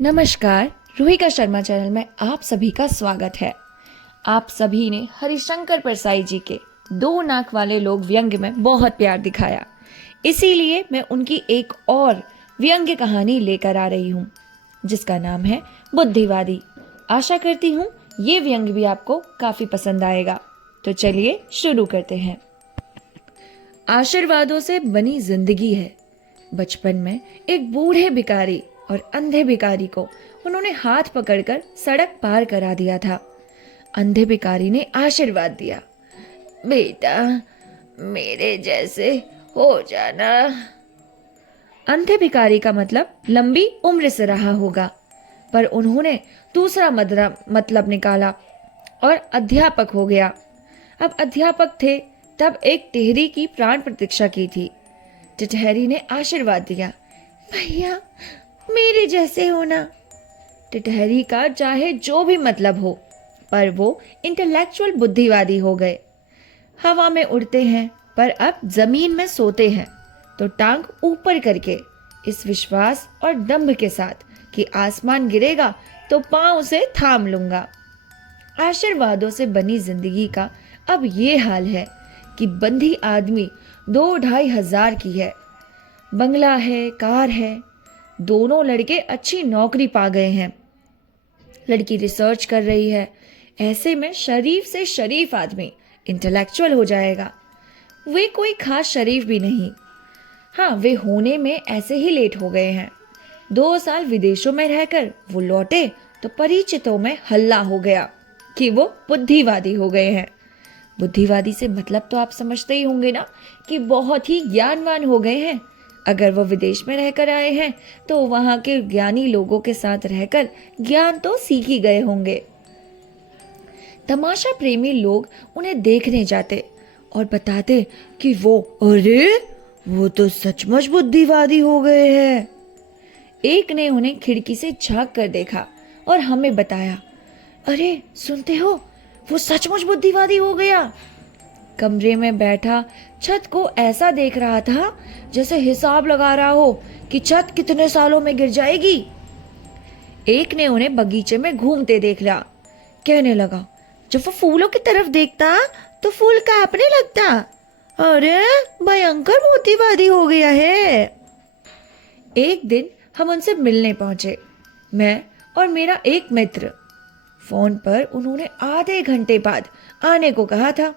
नमस्कार, रूहिका शर्मा चैनल में आप सभी का स्वागत है। आप सभी ने हरिशंकर परसाई जी के दो नाक वाले लोग व्यंग्य में बहुत प्यार दिखाया, इसीलिए मैं उनकी एक और व्यंग्य कहानी लेकर आ रही हूँ जिसका नाम है बुद्धिवादी। आशा करती हूँ ये व्यंग्य भी आपको काफी पसंद आएगा। तो चलिए शुरू करते हैं। आशीर्वादों से बनी जिंदगी है। बचपन में एक बूढ़े भिखारी और अंधे भिखारी को उन्होंने हाथ पकड़कर सड़क पार करा दिया था। अंधे भिखारी ने आशीर्वाद दिया, बेटा मेरे जैसे हो जाना। अंधे भिखारी का मतलब लंबी उम्र से रहा होगा, पर उन्होंने दूसरा मतलब निकाला और अध्यापक हो गया। अब अध्यापक थे तब एक टिहरी की प्राण प्रतीक्षा की थी। टिटहरी ने आशीर्वाद दिया, भैया मेरे जैसे होना। टिटहरी का चाहे जो भी मतलब हो, पर वो इंटेलेक्चुअल बुद्धिवादी हो गए। हवा में उड़ते हैं पर अब जमीन में सोते हैं, तो टांग ऊपर करके इस विश्वास और दंभ के साथ कि आसमान गिरेगा तो पांव से थाम लूंगा। आशीर्वादों से बनी जिंदगी का अब ये हाल है कि बंधी आदमी 2-2.5 हज़ार की है, बंगला है, कार है। दोनों लड़के अच्छी नौकरी पा गए हैं। लड़की रिसर्च कर रही है। ऐसे में शरीफ से शरीफ आदमी इंटेलेक्चुअल हो जाएगा। वे कोई खास शरीफ भी नहीं। हाँ, वे होने में ऐसे ही लेट हो गए हैं। 2 साल विदेशों में रहकर वो लौटे तो परिचितों में हल्ला हो गया कि वो बुद्धिवादी हो गए हैं। बुद्धिवादी से मतलब तो आप समझते ही होंगे ना, कि बहुत ही ज्ञानवान हो गए हैं। अगर वो विदेश में रहकर आए हैं तो वहां के ज्ञानी लोगों के साथ रहकर ज्ञान तो सीख ही गए होंगे। तमाशा प्रेमी लोग उन्हें देखने जाते और बताते कि वो तो सचमुच बुद्धिवादी हो गए हैं। एक ने उन्हें खिड़की से झांक कर देखा और हमें बताया, अरे सुनते हो, वो सचमुच बुद्धिवादी हो गया। कमरे में बैठा छत को ऐसा देख रहा था जैसे हिसाब लगा रहा हो कि छत कितने सालों में गिर जाएगी। एक ने उन्हें बगीचे में घूमते देख लिया। कहने लगा, जब वो फूलों की तरफ देखता तो फूल कांपने लगता। अरे भयंकर बुद्धिवादी हो गया है। एक दिन हम उनसे मिलने पहुंचे, मैं और मेरा एक मित्र। फोन पर उन्होंने आधे घंटे बाद आने को कहा था।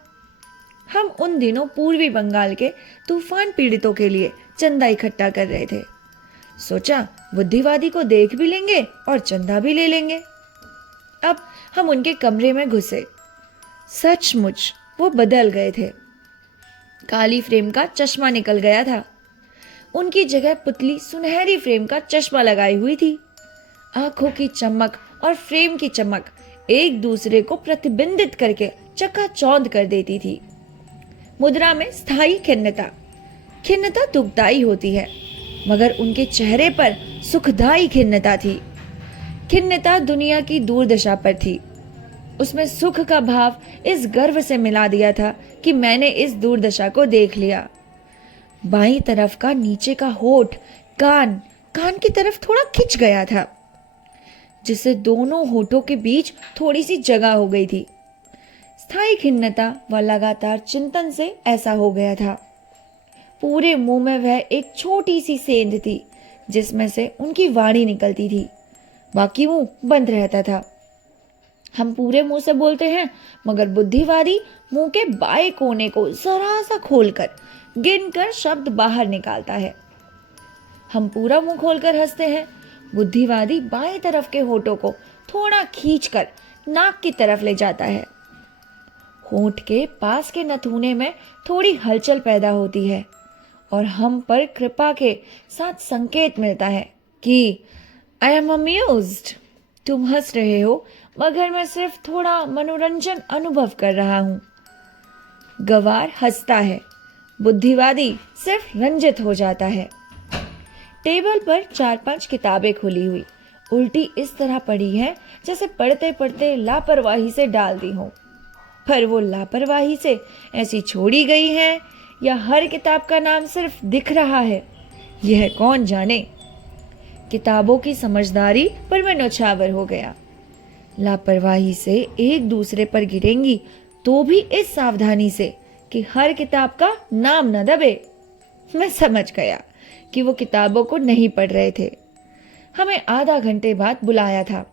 हम उन दिनों पूर्वी बंगाल के तूफान पीड़ितों के लिए चंदा इकट्ठा कर रहे थे। सोचा बुद्धिवादी को देख भी लेंगे और चंदा भी ले लेंगे। अब हम उनके कमरे में घुसे। सचमुच वो बदल गए थे। काली फ्रेम का चश्मा निकल गया था। उनकी जगह पुतली सुनहरी फ्रेम का चश्मा लगाई हुई थी। आंखों की चमक और फ्रेम की चमक एक दूसरे को प्रतिबिंबित करके चकाचौंध कर देती थी। मुद्रा में स्थायी खिन्नता दुखदाई होती है, मगर उनके चेहरे पर सुखदाई खिन्नता थी। खिन्नता दुनिया की दुर्दशा पर थी। उसमें सुख का भाव इस गर्व से मिला दिया था कि मैंने इस दुर्दशा को देख लिया। बाईं तरफ का नीचे का होठ कान की तरफ थोड़ा खिंच गया था, जिससे दोनों होठों के बीच थोड़ी सी जगह हो गई थी। स्थायी खिन्नता व लगातार चिंतन से ऐसा हो गया था। पूरे मुंह में वह एक छोटी सी सेंध थी जिसमें से उनकी वाणी निकलती थी, बाकी मुंह बंद रहता था। हम पूरे मुंह से बोलते हैं, मगर बुद्धिवादी मुंह के बाएं कोने को जरा सा खोलकर गिनकर शब्द बाहर निकालता है। हम पूरा मुंह खोलकर हंसते हैं। बुद्धिवादी बाएं तरफ के होठों को थोड़ा खींचकर नाक की तरफ ले जाता है। होंठ के पास के नथुने में थोड़ी हलचल पैदा होती है और हम पर कृपा के साथ संकेत मिलता है कि आई एम अम्यूज्ड। तुम हंस रहे हो, मगर मैं सिर्फ थोड़ा मनोरंजन अनुभव कर रहा हूं। गवार हंसता है, बुद्धिवादी सिर्फ रंजित हो जाता है। टेबल पर 4-5 किताबें खुली हुई उल्टी इस तरह पड़ी है जैसे पढ़ते पढ़ते लापरवाही से डाल दी हो। पर वो लापरवाही से ऐसी छोड़ी गई है या हर किताब का नाम सिर्फ दिख रहा है, यह कौन जाने। किताबों की समझदारी पर मैं नौछावर हो गया। लापरवाही से एक दूसरे पर गिरेंगी तो भी इस सावधानी से कि हर किताब का नाम न दबे। मैं समझ गया कि वो किताबों को नहीं पढ़ रहे थे। हमें आधा घंटे बाद बुलाया था।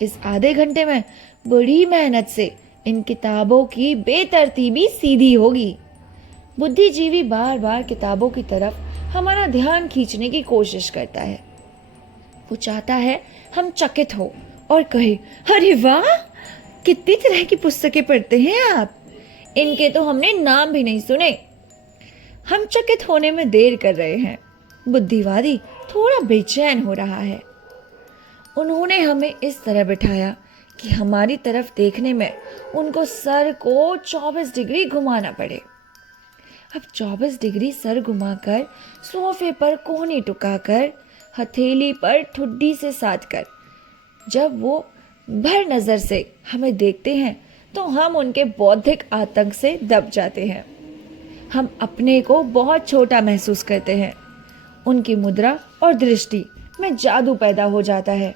इस आधे घंटे में बड़ी मेहनत से इन किताबों की बेतरतीबी सीधी होगी। बुद्धिजीवी बार बार किताबों की तरफ हमारा ध्यान खींचने की कोशिश करता है। वो चाहता है हम चकित हो और कहे, अरे वाह, कितनी तरह की पुस्तकें पढ़ते हैं आप, इनके तो हमने नाम भी नहीं सुने। हम चकित होने में देर कर रहे हैं। बुद्धिवादी थोड़ा बेचैन हो रहा है। उन्होंने हमें इस तरह बिठाया कि हमारी तरफ देखने में उनको सर को 24 डिग्री घुमाना पड़े। अब 24 डिग्री सर घुमाकर, सोफे पर कोहनी टुकाकर, हथेली पर ठुड्डी से साध कर जब वो भर नजर से हमें देखते हैं तो हम उनके बौद्धिक आतंक से दब जाते हैं। हम अपने को बहुत छोटा महसूस करते हैं। उनकी मुद्रा और दृष्टि में जादू पैदा हो जाता है।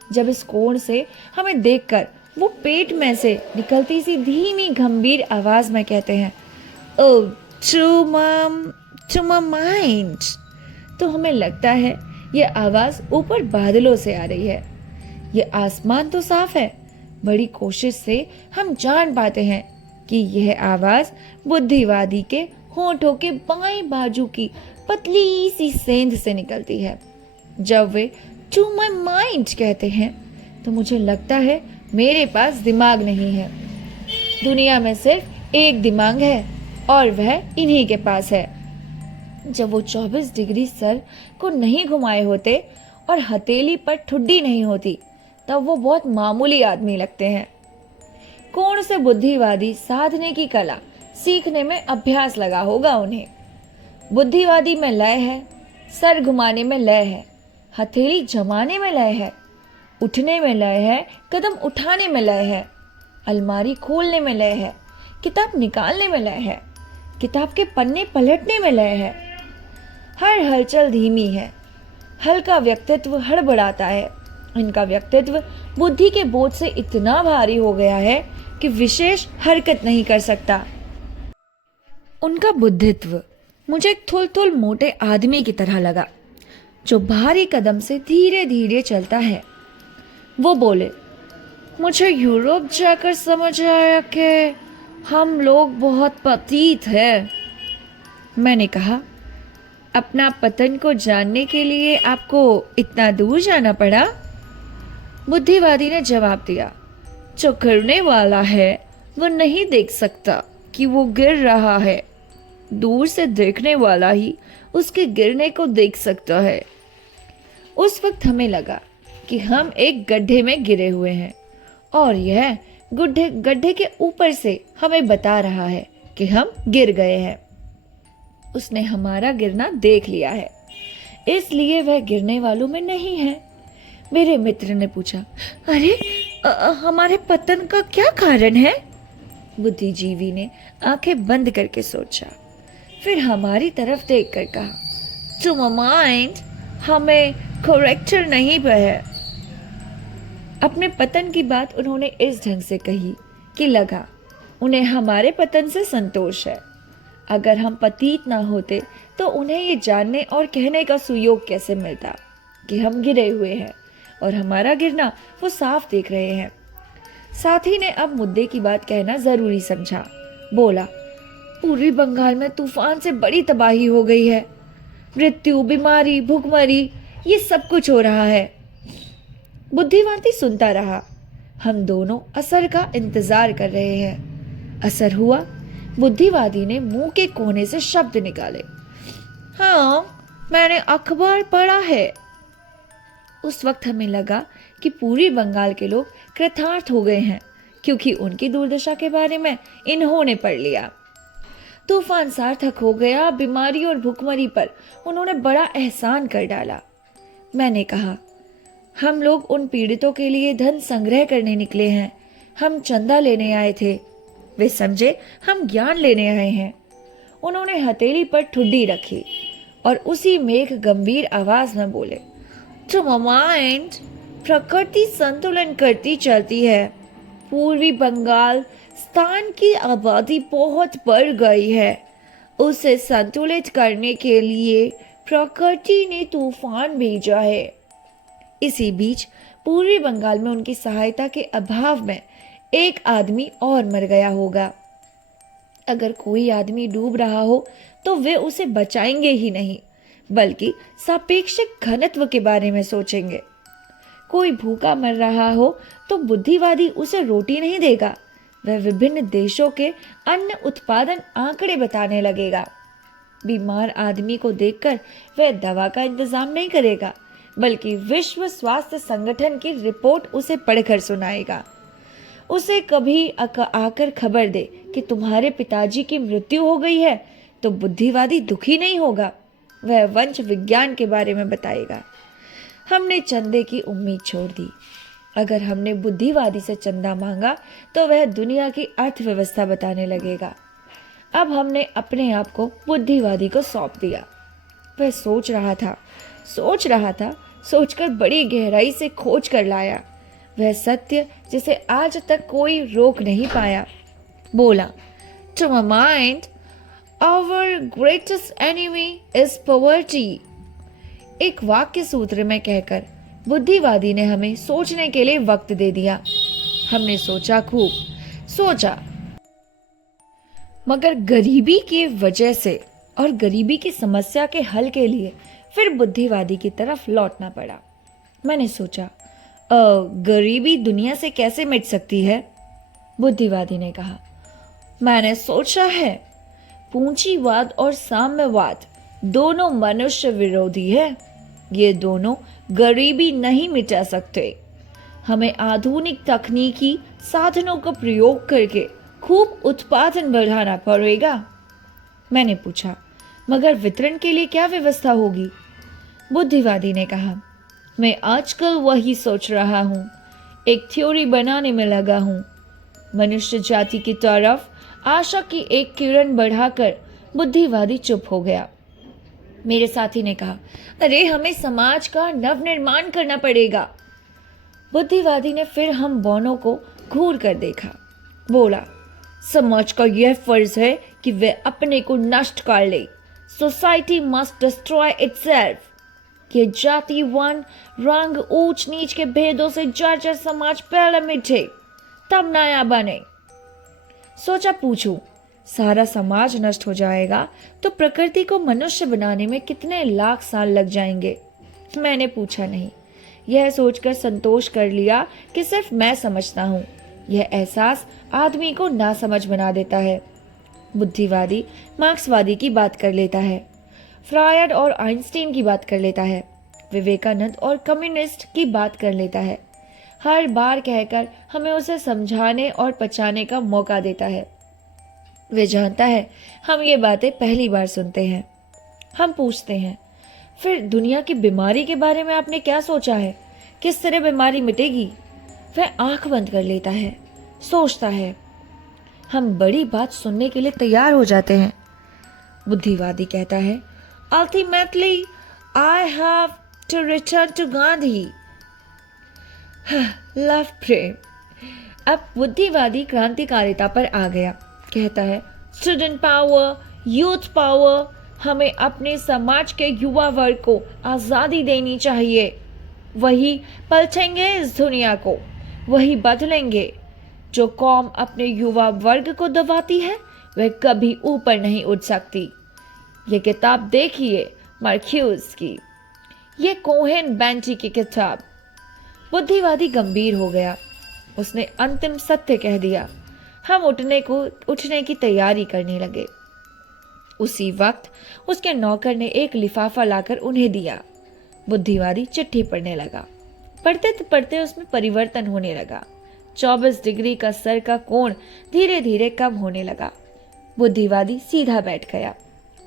जब इस कोण से हमें देखकर वो पेट में से निकलती सी धीमी गंभीर आवाज में कहते हैं, ओह टू माय माइंड, तो हमें लगता है ये आवाज ऊपर बादलों से आ रही है। ये आसमान तो साफ है। बड़ी कोशिश से हम जान पाते हैं कि यह आवाज बुद्धिवादी के होठों के बाएं बाजू की पतली सी सेंध से निकलती है। जब वे टू माय माइंड कहते हैं तो मुझे लगता है मेरे पास दिमाग नहीं है। दुनिया में सिर्फ एक दिमाग है और वह इन्हीं के पास है। जब वो 24 डिग्री सर को नहीं घुमाए होते और हथेली पर ठुड्डी नहीं होती तब वो बहुत मामूली आदमी लगते हैं। कोण से बुद्धिवादी साधने की कला सीखने में अभ्यास लगा होगा उन्हें। बुद्धिवादी में लय है, सर घुमाने में लय है, हथेली जमाने में लय है, उठने में लय है, कदम उठाने में लय है, अलमारी खोलने में लय है, किताब निकालने में लय है, किताब के पन्ने पलटने में लय है। हर हलचल धीमी है। हल्का व्यक्तित्व हड़बड़ाता है। इनका व्यक्तित्व बुद्धि के बोझ से इतना भारी हो गया है कि विशेष हरकत नहीं कर सकता। उनका बुद्धित्व मुझे एक थुल मोटे आदमी की तरह लगा जो भारी कदम से धीरे धीरे चलता है। वो बोले, मुझे यूरोप जाकर समझ आया कि हम लोग बहुत पतित हैं। मैंने कहा, अपना पतन को जानने के लिए आपको इतना दूर जाना पड़ा? बुद्धिवादी ने जवाब दिया, जो गिरने वाला है वो नहीं देख सकता कि वो गिर रहा है। दूर से देखने वाला ही उसके गिरने को देख सकता है। उस वक्त हमें लगा कि हम एक गड्ढे में गिरे हुए हैं और यह गड्ढे के ऊपर से हमें बता रहा है कि हम गिर गए हैं। उसने हमारा गिरना देख लिया है, इसलिए वह गिरने वालों में नहीं है। मेरे मित्र ने पूछा, अरे हमारे पतन का क्या कारण है? बुद्धिजीवी ने आंखें बंद करके सोचा, फिर हमारी तरफ देखकर कहा, टू माय माइंड, हमें करेक्टर नहीं है। अपने पतन की बात उन्होंने इस ढंग से कही कि लगा उन्हें हमारे पतन से संतोष है। अगर हम पतित ना होते तो उन्हें ये जानने और कहने का सुयोग कैसे मिलता कि हम गिरे हुए हैं और हमारा गिरना वो साफ देख रहे हैं। साथी ने अब मुद्दे की बात कहना जरूरी समझा। बोला, पूर्वी बंगाल में तूफान से बड़ी तबाही हो गई है। मृत्यु, बीमारी, भूखमरी, ये सब कुछ हो रहा है। बुद्धिवादी सुनता रहा। हम दोनों असर का इंतजार कर रहे हैं। असर हुआ। बुद्धिवादी ने मुंह के कोने से शब्द निकाले, हाँ, मैंने अखबार पढ़ा है। उस वक्त हमें लगा कि पूरी बंगाल के लोग कृतार्थ हो गए हैं क्योंकि उनकी दुर्दशा के बारे में इन्होंने पढ़ लिया। तूफान सार्थक हो गया। बीमारी और भूखमरी पर उन्होंने बड़ा एहसान कर डाला। मैंने कहा, हम लोग उन पीड़ितों के लिए धन संग्रह करने निकले हैं। हम चंदा लेने आए थे। वे समझे हम ज्ञान लेने आए हैं। उन्होंने हथेली पर ठुड्डी रखी और उसी मेघ गंभीर आवाज में बोले, टू माइंड, प्रकृति संतुलन करती चलती है। पूर्वी बंगाल स्थान की आबादी बहुत बढ़ गई है। उसे संतुलित करने के लिए प्रकृति ने तूफान भेजा है। इसी बीच पूर्वी बंगाल में उनकी सहायता के अभाव में एक आदमी और मर गया होगा। अगर कोई आदमी डूब रहा हो तो वे उसे बचाएंगे ही नहीं, बल्कि सापेक्षिक घनत्व के बारे में सोचेंगे। कोई भूखा मर रहा हो तो बुद्धिवादी उसे रोटी नहीं देगा, वह विभिन्न देशों के अन्न उत्पादन आंकड़े बताने लगेगा। बीमार आदमी को देखकर वह दवा का इंतजाम नहीं करेगा, बल्कि विश्व स्वास्थ्य संगठन की रिपोर्ट उसे पढ़कर सुनाएगा। उसे कभी आकर खबर दे कि तुम्हारे पिताजी की मृत्यु हो गई है तो बुद्धिवादी दुखी नहीं होगा, वह वंश विज्ञान के बारे में बताएगा। हमने चंदे की उम्मीद छोड़ दी। अगर हमने बुद्धिवादी से चंदा मांगा तो वह दुनिया की अर्थव्यवस्था बताने लगेगा। अब हमने अपने आप को बुद्धिवादी को सौंप दिया। वह सोच रहा था, सोचकर बड़ी गहराई से खोज कर लाया वह सत्य जिसे आज तक कोई रोक नहीं पाया। बोला, to my mind our greatest enemy is poverty. एक वाक्य सूत्र में कहकर बुद्धिवादी ने हमें सोचने के लिए वक्त दे दिया। हमने सोचा, खूब सोचा, मगर गरीबी की वजह से और गरीबी की समस्या के हल के लिए फिर बुद्धिवादी की तरफ लौटना पड़ा। मैंने सोचा, गरीबी दुनिया से कैसे मिट सकती है? बुद्धिवादी ने कहा, मैंने सोचा है, पूंजीवाद और साम्यवाद दोनों मनुष्य विरोधी है। ये दोनों गरीबी नहीं मिटा सकते। हमें आधुनिक तकनीकी साधनों का प्रयोग करके खूब उत्पादन बढ़ाना पड़ेगा। मैंने पूछा, मगर वितरण के लिए क्या व्यवस्था होगी? बुद्धिवादी ने कहा, मैं आजकल वही सोच रहा हूँ, एक थ्योरी बनाने में लगा हूँ। मनुष्य जाति की तरफ आशा की एक किरण बढ़ाकर बुद्धिवादी चुप हो गया। मेरे साथी ने कहा, अरे हमें समाज का नवनिर्माण करना पड़ेगा। बुद्धिवादी ने फिर हम दोनों को घूर कर देखा। बोला, समाज का यह फर्ज है कि वह अपने को नष्ट कर ले। Society must destroy itself. ये जाति वन रंग ऊंच नीच के भेदों से जर्जर समाज पहले मिटे, तब नया बने। सोचा, पूछूं, सारा समाज नष्ट हो जाएगा तो प्रकृति को मनुष्य बनाने में कितने लाख साल लग जाएंगे? मैंने पूछा नहीं। यह सोचकर संतोष कर लिया कि सिर्फ मैं समझता हूं। यह एहसास आदमी को नासमझ बना देता है। बुद्धिवादी मार्क्सवादी की बात कर लेता है, फ्रायड और आइंस्टीन की बात कर लेता है, विवेकानंद और कम्युनिस्ट की बात कर लेता है। हर बार कहकर हमें उसे समझाने और पचाने का मौका देता है। वे जानता है हम ये बातें पहली बार सुनते हैं। हम पूछते हैं, फिर दुनिया की बीमारी के बारे में आपने क्या सोचा है? किस तरह बीमारी मिटेगी? वह आंख बंद कर लेता है, सोचता है। हम बड़ी बात सुनने के लिए तैयार हो जाते हैं। बुद्धिवादी कहता है, ultimately I have to return to Gandhi. Love प्रेम। अब बुद्धिवादी क्रांतिकारिता पर आ गया। कहता है, स्टूडेंट पावर, यूथ पावर, हमें अपने समाज के युवा वर्ग को आजादी देनी चाहिए। वही पलटेंगे इस दुनिया को, वही बदलेंगे। जो कौम अपने युवा वर्ग को दबाती है वह कभी ऊपर नहीं उठ सकती। ये किताब देखिए, मार्क्यूस की, ये कोहेन बेंटी की किताब। बुद्धिवादी गंभीर हो गया। उसने अंतिम सत्य कह दिया। हम उठने की तैयारी करने लगे। उसी वक्त उसके नौकर ने एक लिफाफा लाकर उन्हें दिया। बुद्धिवादी चिट्ठी पढ़ने लगा। पढ़ते पढ़ते उसमें परिवर्तन होने लगा। 24 डिग्री का सर का कोण धीरे धीरे कम होने लगा। बुद्धिवादी सीधा बैठ गया।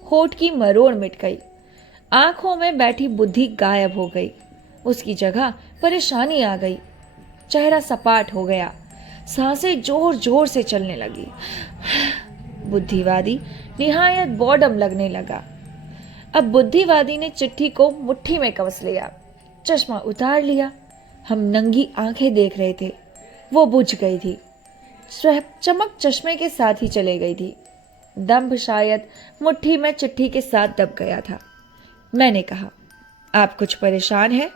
होठ की मरोड़ मिट गई। आंखों में बैठी बुद्धि गायब हो गई। उसकी जगह परेशानी आ गई। चेहरा सपाट हो गया। सांसें जोर जोर से चलने लगी। बुद्धिवादी निहायत बॉर्डम लगने लगा। अब बुद्धिवादी ने चिट्ठी को मुट्ठी में कस लिया। चश्मा उतार लिया। हम नंगी आंखें देख रहे थे। वो बुझ गई थी। चमक चश्मे के साथ ही चले गई थी। दम्भ शायद मुट्ठी में चिट्ठी के साथ दब गया था। मैंने कहा, आप कुछ परेशान हैं?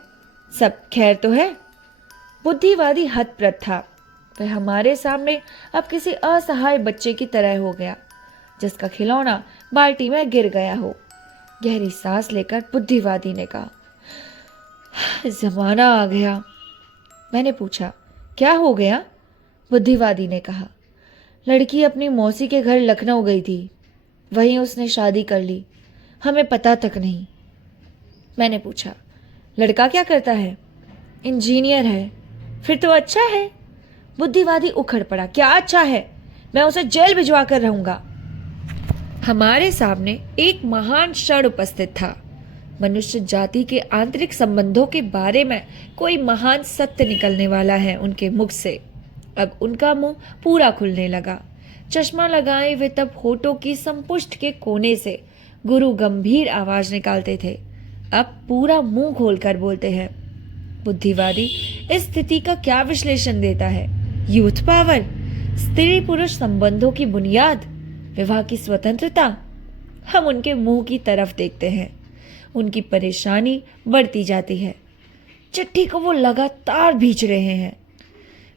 सब खैर तो है? बुद्धिवादी हतप्रभ था। वह हमारे सामने अब किसी असहाय बच्चे की तरह हो गया जिसका खिलौना बाल्टी में गिर गया हो। गहरी सांस लेकर बुद्धिवादी ने कहा, जमाना आ गया। मैंने पूछा, क्या हो गया? बुद्धिवादी ने कहा, लड़की अपनी मौसी के घर लखनऊ गई थी, वहीं उसने शादी कर ली, हमें पता तक नहीं। मैंने पूछा, लड़का क्या करता है? इंजीनियर है। फिर तो अच्छा है। बुद्धिवादी उखड़ पड़ा, क्या अच्छा है? मैं उसे जेल भिजवा कर रहूंगा। हमारे सामने एक महान क्षण उपस्थित था। मनुष्य जाति के आंतरिक संबंधों के बारे में कोई महान सत्य निकलने वाला है उनके मुख से। अब उनका मुंह पूरा खुलने लगा। चश्मा लगाए वे तब होठों की संपुष्ट के कोने से गुरु गंभीर आवाज निकालते थे, अब पूरा मुंह खोलकर बोलते हैं। बुद्धिवादी इस स्थिति का क्या विश्लेषण देता है? यूथ पावर, स्त्री पुरुष संबंधों की बुनियाद, विवाह की स्वतंत्रता। हम उनके मुंह की तरफ देखते हैं। उनकी परेशानी बढ़ती जाती है। चिट्ठी को वो लगातार भींच रहे हैं।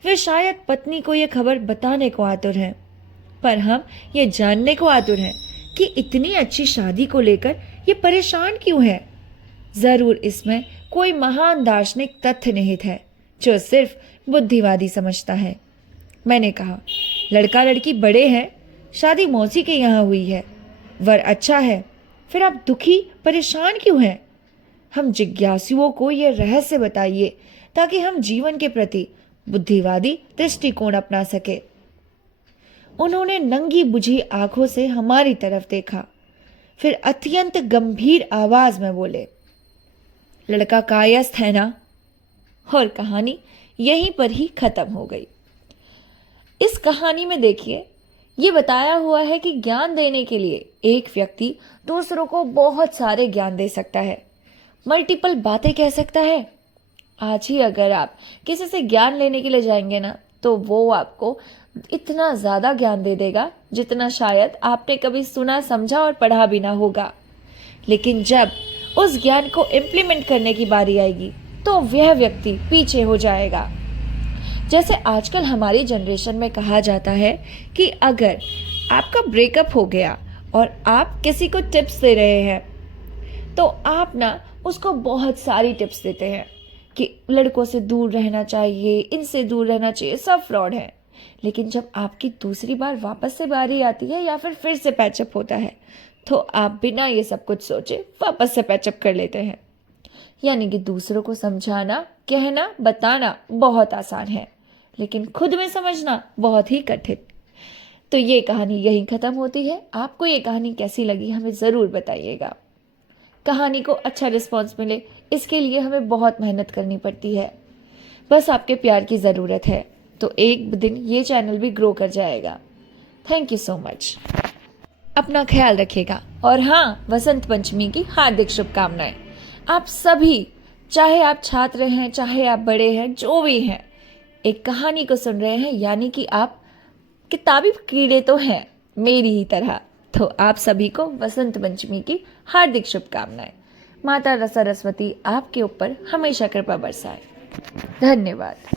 वे शायद पत्नी को यह खबर बताने को आतुर हैं, पर हम ये जानने को आतुर हैं कि इतनी अच्छी शादी को लेकर ये परेशान क्यों है। जरूर इसमें कोई महान दार्शनिक तथ्य निहित है जो सिर्फ बुद्धिवादी समझता है। मैंने कहा, लड़का लड़की बड़े हैं, शादी मौसी के यहाँ हुई है, वर अच्छा है, फिर आप दुखी परेशान क्यों हैं? हम जिज्ञासुओं को यह रहस्य बताइए ताकि हम जीवन के प्रति बुद्धिवादी दृष्टिकोण अपना सके। उन्होंने नंगी बुझी आंखों से हमारी तरफ देखा, फिर अत्यंत गंभीर आवाज में बोले, लड़का कायस्थ है ना? और कहानी यहीं पर ही खत्म हो गई। इस कहानी में देखिए, ये बताया हुआ है कि ज्ञान देने के लिए एक व्यक्ति दूसरों को बहुत सारे ज्ञान दे सकता है, मल्टीपल बातें कह सकता है। आज ही अगर आप किसी से ज्ञान लेने के लिए जाएंगे ना, तो वो आपको इतना ज्यादा ज्ञान दे देगा जितना शायद आपने कभी सुना, समझा और पढ़ा भी ना होगा। लेकिन जब उस ज्ञान को इम्प्लीमेंट करने की बारी आएगी तो वह व्यक्ति पीछे हो जाएगा। जैसे आजकल हमारी जनरेशन में कहा जाता है कि अगर आपका ब्रेकअप हो गया और आप किसी को टिप्स दे रहे हैं तो आप ना उसको बहुत सारी टिप्स देते हैं कि लड़कों से दूर रहना चाहिए, इनसे दूर रहना चाहिए, सब फ्रॉड है। लेकिन जब आपकी दूसरी बार वापस से बारी आती है या फिर से पैचअप होता है तो आप बिना ये सब कुछ सोचे वापस से पैचअप कर लेते हैं। यानी कि दूसरों को समझाना, कहना, बताना बहुत आसान है, लेकिन खुद में समझना बहुत ही कठिन। तो ये कहानी यहीं खत्म होती है। आपको ये कहानी कैसी लगी हमें ज़रूर बताइएगा। कहानी को अच्छा रिस्पॉन्स मिले इसके लिए हमें बहुत मेहनत करनी पड़ती है, बस आपके प्यार की ज़रूरत है, तो एक दिन ये चैनल भी ग्रो कर जाएगा। Thank you so much. अपना ख्याल रखिएगा और हाँ, वसंत पंचमी की हार्दिक शुभकामनाएं। आप सभी, चाहे आप छात्र हैं, चाहे आप बड़े हैं, जो भी हैं, एक कहानी को सुन रहे हैं, यानी कि आप किताबी कीड़े तो हैं मेरी ही तरह। तो आप सभी को वसंत पंचमी की हार्दिक शुभकामनाएं। माता सरस्वती आपके ऊपर हमेशा कृपा बरसाए। धन्यवाद।